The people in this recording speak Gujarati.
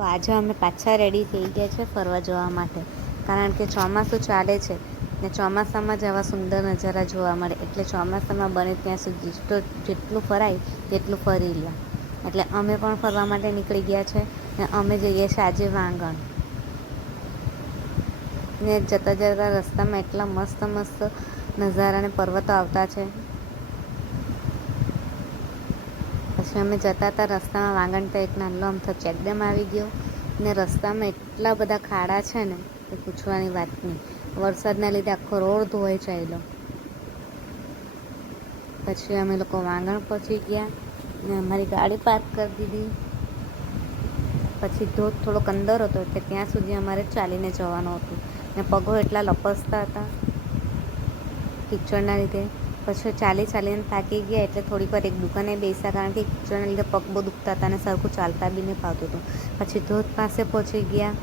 તો આજે અમે પાછા રેડી થઈ ગયા છે ફરવા જવા માટે, કારણ કે ચોમાસું ચાલે છે ને ચોમાસામાં જ આવા સુંદર નજારા જોવા મળે. એટલે ચોમાસામાં બને ત્યાં સુધી જેટલું ફરાય તેટલું ફરી લ્યા. એટલે અમે પણ ફરવા માટે નીકળી ગયા છે ને અમે જઈએ છીએ આજે વાંગણ. ને જતાં જતાં રસ્તામાં એટલા મસ્ત મસ્ત નજારા અને પર્વતો આવતા છે. પછી અમે જતા હતા રસ્તામાં વાંગણ તો એક નાનો અમથો ચેકડેમ આવી ગયો ને રસ્તામાં એટલા બધા ખાડા છે ને એ પૂછવાની વાત નહીં. વરસાદના લીધે આખો રોડ ધોવાઈ ચાલ્યો. પછી અમે લોકો વાંગણ પહોંચી ગયા ને અમારી ગાડી પાર્ક કરી દીધી. પછી ધોધ થોડોક અંદર હતો એટલે ત્યાં સુધી અમારે ચાલીને જવાનું હતું ને પગો એટલા લપસતા હતા કીચડના લીધે. પછી ચાલીને થાકી ગયા એટલે થોડીક વાર એક દુકાને બેસ્યા, કારણ કે કીચડના લીધે પગ બહુ દુખતા હતા અને સરખું ચાલતા બી નહીં ફાવતું હતું. પછી ધોધ પાસે પહોંચી ગયા